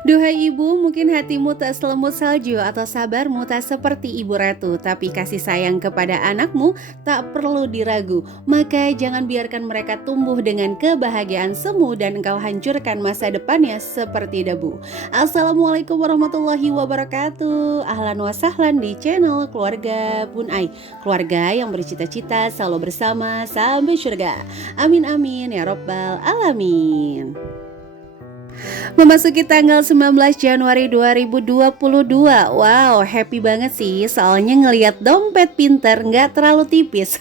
Duhai ibu, mungkin hatimu tak selembut salju atau sabarmu tak seperti ibu ratu, tapi kasih sayang kepada anakmu tak perlu diragu. Maka jangan biarkan mereka tumbuh dengan kebahagiaan semu dan engkau hancurkan masa depannya seperti debu. Assalamualaikum warahmatullahi wabarakatuh. Ahlan wa sahlan di channel Keluarga Bun Ai, keluarga yang bercita-cita selalu bersama sampai surga. Amin amin ya robbal alamin. Memasuki tanggal 19 Januari 2022. Wow, happy banget sih. Soalnya ngelihat dompet pinter nggak terlalu tipis.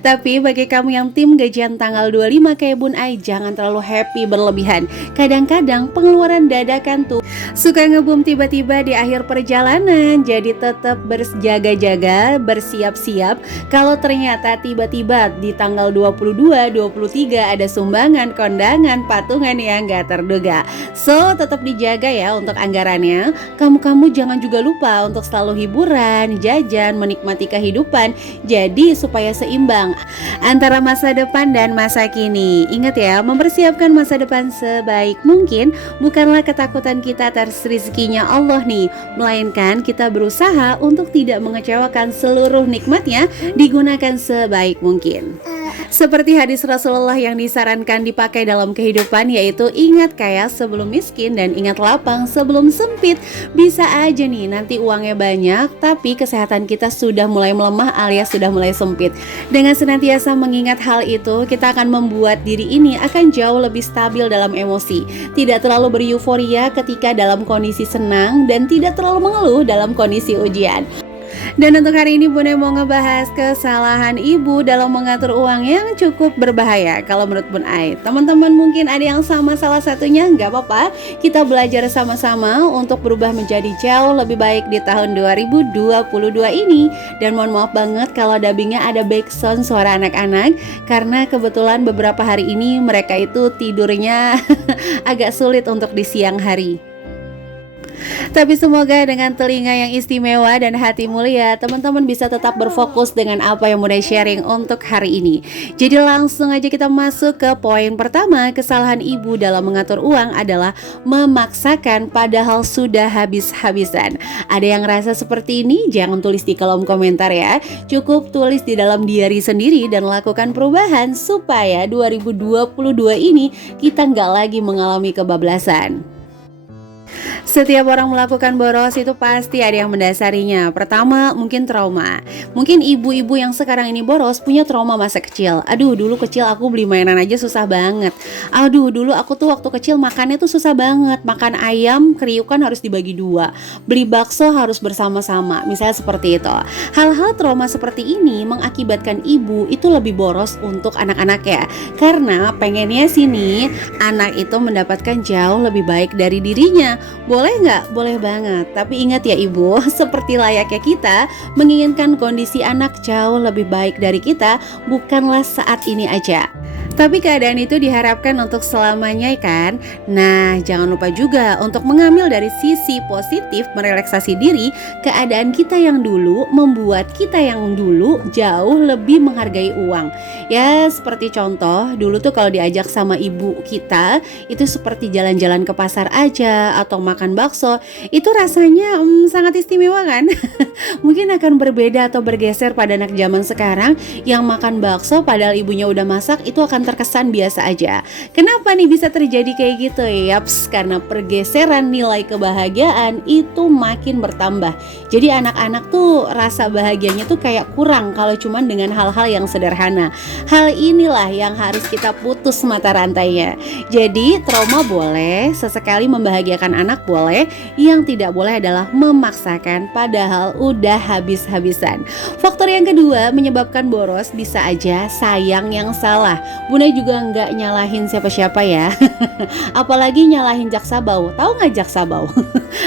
Tapi bagi kamu yang tim gajian tanggal 25 kayak Bun Ai, jangan terlalu happy berlebihan. Kadang-kadang pengeluaran dadakan tuh suka ngebum tiba-tiba di akhir perjalanan. Jadi tetap berjaga-jaga, bersiap-siap. Kalau ternyata tiba-tiba di tanggal 22, 23 ada sumbangan, kondangan, patungan yang nggak terduga. So, tetap dijaga ya untuk anggarannya. Kamu jangan juga lupa untuk selalu hiburan, jajan, menikmati kehidupan. Jadi supaya seimbang antara masa depan dan masa kini. Ingat ya, mempersiapkan masa depan sebaik mungkin bukanlah ketakutan kita atas rezekinya Allah nih, melainkan kita berusaha untuk tidak mengecewakan seluruh nikmatnya, digunakan sebaik mungkin. Seperti hadis Rasulullah yang disarankan dipakai dalam kehidupan, yaitu ingat kaya sebelum miskin dan ingat lapang sebelum sempit. Bisa aja nih nanti uangnya banyak tapi kesehatan kita sudah mulai melemah alias sudah mulai sempit. Dengan senantiasa mengingat hal itu, kita akan membuat diri ini akan jauh lebih stabil dalam emosi. Tidak terlalu beryuforia ketika dalam kondisi senang dan tidak terlalu mengeluh dalam kondisi ujian. Dan untuk hari ini Bun Ai mau ngebahas kesalahan ibu dalam mengatur uang yang cukup berbahaya. Kalau menurut Bun Ai, teman-teman mungkin ada yang sama salah satunya, nggak apa-apa. Kita belajar sama-sama untuk berubah menjadi jauh lebih baik di tahun 2022 ini. Dan mohon maaf banget kalau dubbingnya ada backsound suara anak-anak, karena kebetulan beberapa hari ini mereka itu tidurnya agak sulit untuk di siang hari. Tapi semoga dengan telinga yang istimewa dan hati mulia, teman-teman bisa tetap berfokus dengan apa yang Bun Ai sharing untuk hari ini. Jadi langsung aja kita masuk ke poin pertama. Kesalahan ibu dalam mengatur uang adalah memaksakan padahal sudah habis-habisan. Ada yang rasa seperti ini? Jangan tulis di kolom komentar ya. Cukup tulis di dalam diary sendiri dan lakukan perubahan supaya 2022 ini kita nggak lagi mengalami kebablasan. Setiap orang melakukan boros itu pasti ada yang mendasarinya. Pertama, mungkin trauma. Mungkin ibu-ibu yang sekarang ini boros punya trauma masa kecil. Aduh, dulu kecil aku beli mainan aja susah banget. Aduh, dulu aku tuh waktu kecil makannya tuh susah banget. Makan ayam, kriukan harus dibagi dua. Beli bakso harus bersama-sama. Misalnya seperti itu. Hal-hal trauma seperti ini mengakibatkan ibu itu lebih boros untuk anak-anaknya. Karena pengennya sini anak itu mendapatkan jauh lebih baik dari dirinya. Boleh nggak? Boleh banget. Tapi ingat ya ibu, seperti layaknya kita menginginkan kondisi anak jauh lebih baik dari kita, bukanlah saat ini aja. Tapi keadaan itu diharapkan untuk selamanya kan. Nah, jangan lupa juga untuk mengambil dari sisi positif, merelaksasi diri. Keadaan kita yang dulu membuat kita yang dulu jauh lebih menghargai uang. Ya, seperti contoh, dulu tuh kalau diajak sama ibu kita, itu seperti jalan-jalan ke pasar aja atau makan bakso, itu rasanya sangat istimewa kan. Mungkin akan berbeda atau bergeser pada anak zaman sekarang yang makan bakso padahal ibunya udah masak, itu akan terkesan biasa aja. Kenapa nih bisa terjadi kayak gitu? Yaps, karena pergeseran nilai kebahagiaan itu makin bertambah. Jadi anak-anak tuh rasa bahagianya tuh kayak kurang kalau cuman dengan hal-hal yang sederhana. Hal inilah yang harus kita putus mata rantainya. Jadi trauma boleh, sesekali membahagiakan anak boleh, yang tidak boleh adalah memaksakan padahal udah habis-habisan. Faktor yang kedua menyebabkan boros bisa aja sayang yang salah. Bun Ai juga nggak nyalahin siapa-siapa ya. Apalagi nyalahin Jaksa Bau. Tahu nggak Jaksa Bau?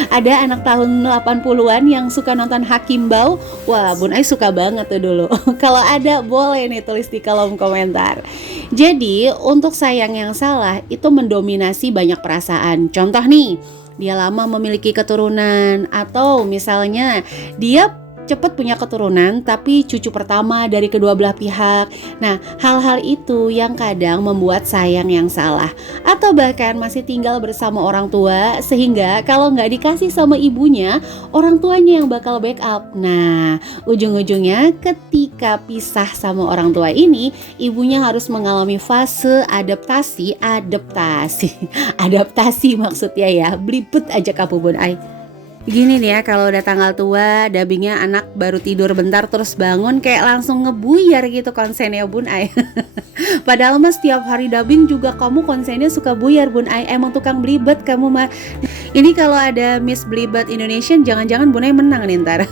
Ada anak tahun 80-an yang suka nonton Hakim Bau. Wah, Bun Ai suka banget tuh dulu. Kalau ada boleh nih tulis di kolom komentar. Jadi untuk sayang yang salah itu mendominasi banyak perasaan. Contoh nih, dia lama memiliki keturunan, atau misalnya dia cepat punya keturunan, tapi cucu pertama dari kedua belah pihak. Nah, hal-hal itu yang kadang membuat sayang yang salah. Atau bahkan masih tinggal bersama orang tua, sehingga kalau nggak dikasih sama ibunya, orang tuanya yang bakal backup. Nah, ujung-ujungnya ketika pisah sama orang tua ini, ibunya harus mengalami fase adaptasi adaptasi maksudnya ya, blipet aja kamu Bun Ai. Gini nih ya, kalau udah tanggal tua, dubbingnya anak baru tidur bentar terus bangun kayak langsung ngebuyar gitu konsennya Bun Ai. Padahal mah setiap hari dubbing juga kamu konsennya suka buyar Bun Ai. Emang tukang belibet kamu mah. Ini kalau ada Miss Belibet Indonesian, jangan-jangan Bun Ai menang nih ntar.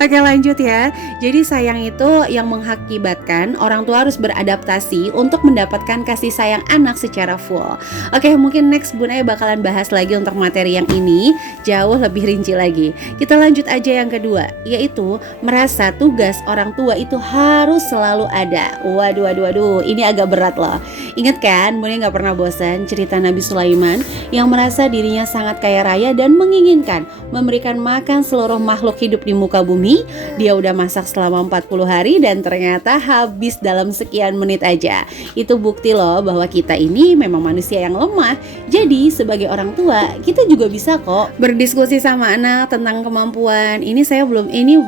Oke, lanjut ya. Jadi sayang itu yang mengakibatkan orang tua harus beradaptasi untuk mendapatkan kasih sayang anak secara full. Oke, mungkin next Bun Ai bakalan bahas lagi untuk materi yang ini jauh lebih rinci lagi. Kita lanjut aja yang kedua, yaitu merasa tugas orang tua itu harus selalu ada. Waduh, ini agak berat loh. Ingat kan, Bun Ai gak pernah bosan cerita Nabi Sulaiman yang merasa dirinya sangat kaya raya dan menginginkan memberikan makan seluruh makhluk hidup di muka bumi. Dia udah masak selama 40 hari dan ternyata habis dalam sekian menit aja. Itu bukti loh bahwa kita ini memang manusia yang lemah. Jadi sebagai orang tua, kita juga bisa kok berdiskusi sama anak tentang kemampuan. Ini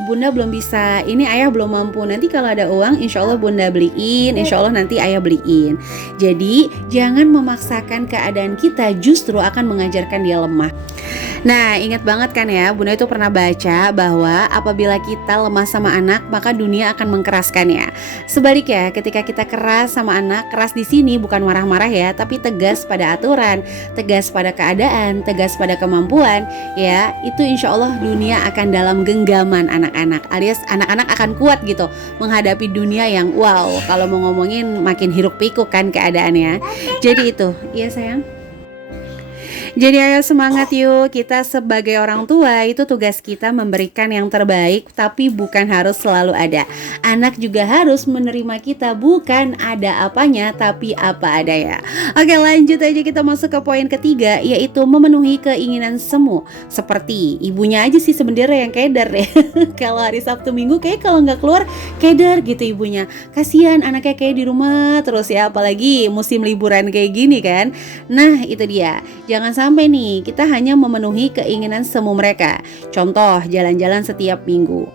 bunda belum bisa, ini ayah belum mampu. Nanti kalau ada uang, insya Allah bunda beliin, insya Allah nanti ayah beliin. Jadi jangan memaksakan keadaan kita, justru akan mengajarkan dia lemah. Nah, ingat banget kan ya, Bunda itu pernah baca bahwa apabila kita lemah sama anak, maka dunia akan mengkeraskannya. Sebaliknya, ketika kita keras sama anak, keras di sini bukan marah-marah ya, tapi tegas pada aturan, tegas pada keadaan, tegas pada kemampuan, ya, itu insya Allah dunia akan dalam genggaman anak-anak, alias anak-anak akan kuat gitu menghadapi dunia yang wow, kalau mau ngomongin makin hiruk pikuk kan keadaannya. Jadi itu, iya sayang. Jadi ayo semangat yuk, kita sebagai orang tua itu tugas kita memberikan yang terbaik, tapi bukan harus selalu ada. Anak juga harus menerima kita, bukan ada apanya tapi apa adanya. Oke, lanjut aja, kita masuk ke poin ketiga, yaitu memenuhi keinginan semu. Seperti ibunya aja sih sebenarnya yang keder deh. Kalau hari Sabtu Minggu kayak kalau nggak keluar keder gitu ibunya. Kasihan anaknya kayak di rumah terus ya, apalagi musim liburan kayak gini kan. Nah itu dia, jangan sampai nih kita hanya memenuhi keinginan semu mereka. Contoh, jalan-jalan setiap minggu.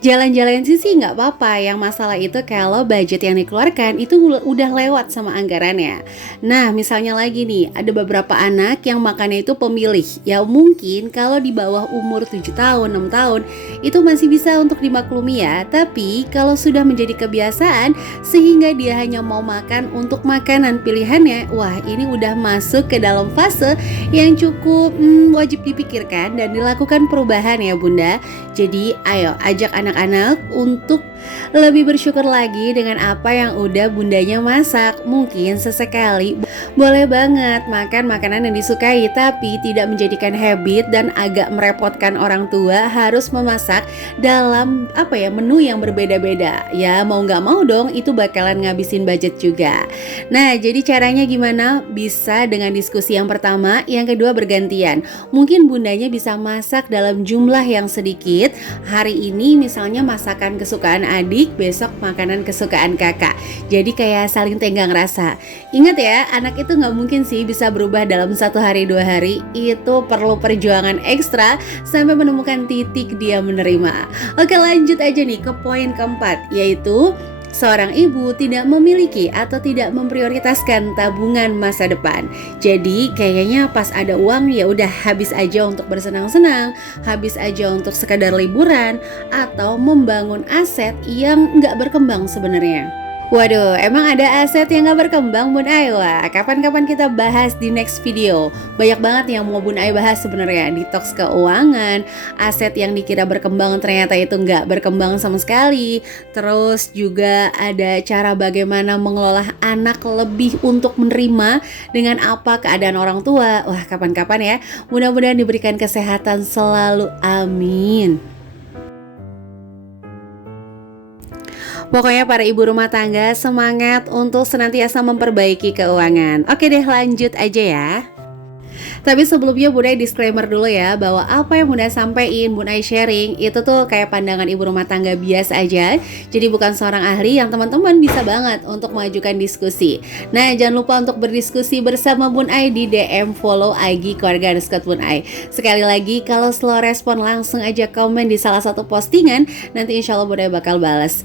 Jalan-jalan sih nggak apa-apa, yang masalah itu kalau budget yang dikeluarkan itu udah lewat sama anggarannya. Nah misalnya lagi nih, ada beberapa anak yang makannya itu pemilih. Ya mungkin kalau di bawah umur 7 tahun, 6 tahun itu masih bisa untuk dimaklumi ya. Tapi kalau sudah menjadi kebiasaan sehingga dia hanya mau makan untuk makanan pilihannya, wah ini udah masuk ke dalam fase yang cukup wajib dipikirkan dan dilakukan perubahan ya Bunda. Jadi ayo ajak anak-anak untuk lebih bersyukur lagi dengan apa yang udah bundanya masak. Mungkin sesekali boleh banget makan makanan yang disukai, tapi tidak menjadikan habit dan agak merepotkan orang tua harus memasak dalam menu yang berbeda-beda. Ya mau gak mau dong, itu bakalan ngabisin budget juga. Nah jadi caranya gimana? Bisa dengan diskusi yang pertama, yang kedua bergantian. Mungkin bundanya bisa masak dalam jumlah yang sedikit. Hari ini misalnya masakan kesukaan adik, besok makanan kesukaan kakak. Jadi kayak saling tenggang rasa. Ingat ya, anak itu gak mungkin sih bisa berubah dalam 1 hari 2 hari. Itu perlu perjuangan ekstra sampai menemukan titik dia menerima. Oke, lanjut aja nih ke poin keempat, yaitu seorang ibu tidak memiliki atau tidak memprioritaskan tabungan masa depan. Jadi kayaknya pas ada uang ya udah habis aja untuk bersenang-senang, habis aja untuk sekadar liburan atau membangun aset yang nggak berkembang sebenarnya. Waduh, emang ada aset yang gak berkembang Bun Ai? Wah, kapan-kapan kita bahas di next video. Banyak banget yang mau Bun Ai bahas sebenarnya. Detox keuangan, aset yang dikira berkembang ternyata itu gak berkembang sama sekali. Terus juga ada cara bagaimana mengelola anak lebih untuk menerima dengan apa keadaan orang tua. Wah, kapan-kapan ya. Mudah-mudahan diberikan kesehatan selalu, amin. Pokoknya para ibu rumah tangga semangat untuk senantiasa memperbaiki keuangan. Oke deh, lanjut aja ya. Tapi sebelumnya Bun Ai disclaimer dulu ya, bahwa apa yang Bun Ai sampaikan, Bun Ai sharing itu tuh kayak pandangan ibu rumah tangga biasa aja. Jadi bukan seorang ahli yang teman-teman bisa banget untuk mengajukan diskusi. Nah, jangan lupa untuk berdiskusi bersama Bun Ai di DM follow IG keluarga Bun Ai. Sekali lagi, kalau slow respon langsung aja komen di salah satu postingan, nanti insya Allah Bun Ai bakal balas.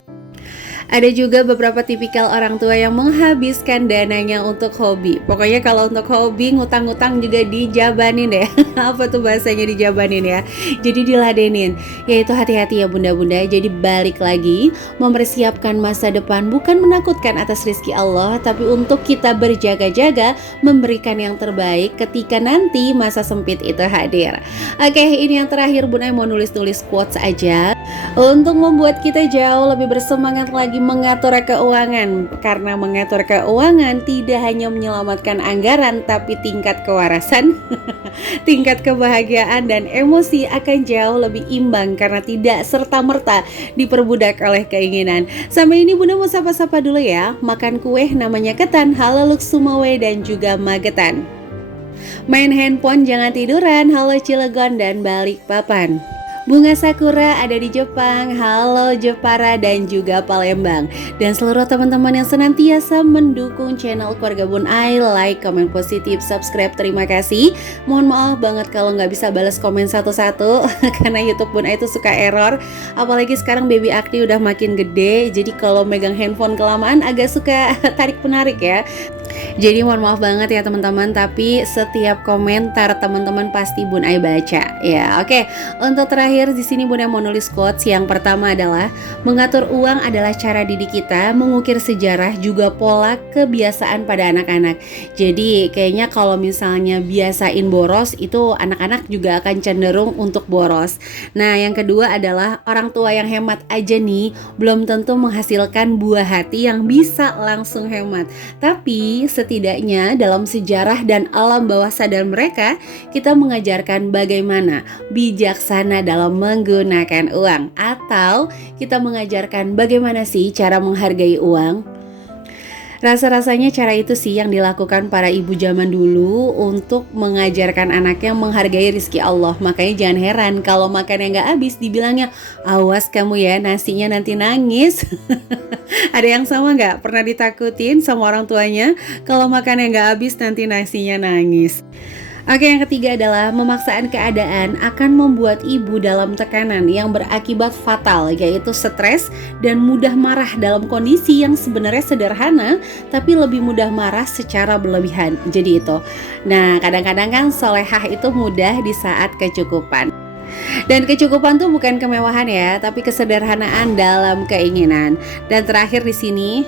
Ada juga beberapa tipikal orang tua yang menghabiskan dananya untuk hobi. Pokoknya kalau untuk hobi, ngutang-ngutang juga dijabanin deh. Apa tuh bahasanya dijabanin ya? Jadi diladenin. Yaitu hati-hati ya bunda-bunda. Jadi balik lagi, mempersiapkan masa depan bukan menakutkan atas rizki Allah, tapi untuk kita berjaga-jaga, memberikan yang terbaik ketika nanti masa sempit itu hadir. Oke, ini yang terakhir Bun Ai mau nulis-nulis quotes aja untuk membuat kita jauh lebih bersemangat lagi mengatur keuangan. Karena mengatur keuangan tidak hanya menyelamatkan anggaran, tapi tingkat kewarasan, tingkat kebahagiaan dan emosi akan jauh lebih imbang karena tidak serta-merta diperbudak oleh keinginan. Sampai ini Bunda mau sapa-sapa dulu ya. Makan kue namanya ketan, halo Luksumawe dan juga Magetan. Main handphone jangan tiduran, halo Cilegon dan Balikpapan. Bunga Sakura ada di Jepang, halo Jepara dan juga Palembang. Dan seluruh teman-teman yang senantiasa mendukung channel keluarga Bun Ai, like, komen positif, subscribe, terima kasih. Mohon maaf banget kalau nggak bisa balas komen satu-satu karena YouTube Bun Ai itu suka error. Apalagi sekarang baby Akti udah makin gede, jadi kalau megang handphone kelamaan agak suka tarik-penarik ya. Jadi mohon maaf banget ya teman-teman, tapi setiap komentar teman-teman pasti Bun Ai baca ya. Oke, untuk terakhir di sini Bun Ai mau nulis quotes. Yang pertama adalah mengatur uang adalah cara didik kita mengukir sejarah juga pola kebiasaan pada anak-anak. Jadi kayaknya kalau misalnya biasain boros itu anak-anak juga akan cenderung untuk boros. Nah, yang kedua adalah orang tua yang hemat aja nih belum tentu menghasilkan buah hati yang bisa langsung hemat. Tapi setidaknya dalam sejarah dan alam bawah sadar mereka, kita mengajarkan bagaimana bijaksana dalam menggunakan uang. Atau kita mengajarkan bagaimana sih cara menghargai uang. Rasa-rasanya cara itu sih yang dilakukan para ibu zaman dulu untuk mengajarkan anaknya menghargai rizki Allah. Makanya jangan heran kalau makan yang gak habis dibilangnya, awas kamu ya nasinya nanti nangis. Ada yang sama gak? Pernah ditakutin sama orang tuanya kalau makan yang gak habis nanti nasinya nangis. Oke, yang ketiga adalah memaksaan keadaan akan membuat ibu dalam tekanan yang berakibat fatal, yaitu stres dan mudah marah dalam kondisi yang sebenarnya sederhana tapi lebih mudah marah secara berlebihan. Jadi itu. Nah, kadang-kadang kan solehah itu mudah di saat kecukupan. Dan kecukupan tuh bukan kemewahan ya, tapi kesederhanaan dalam keinginan. Dan terakhir di sini,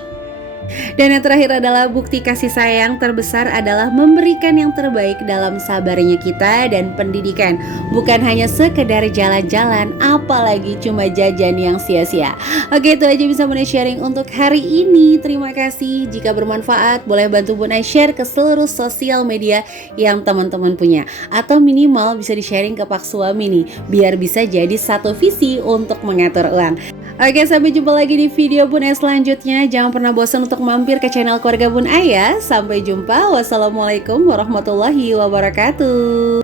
dan yang terakhir adalah bukti kasih sayang terbesar adalah memberikan yang terbaik dalam sabarnya kita dan pendidikan. Bukan hanya sekedar jalan-jalan, apalagi cuma jajan yang sia-sia. Oke, itu aja bisa Bun Ai sharing untuk hari ini. Terima kasih. Jika bermanfaat, boleh bantu Bun Ai share ke seluruh sosial media yang teman-teman punya. Atau minimal bisa di-sharing ke pak suami nih, biar bisa jadi satu visi untuk mengatur uang. Oke, sampai jumpa lagi di video Bun Ai selanjutnya. Jangan pernah bosan untuk mampir ke channel keluarga Bun Ai ya. Sampai jumpa. Wassalamualaikum warahmatullahi wabarakatuh.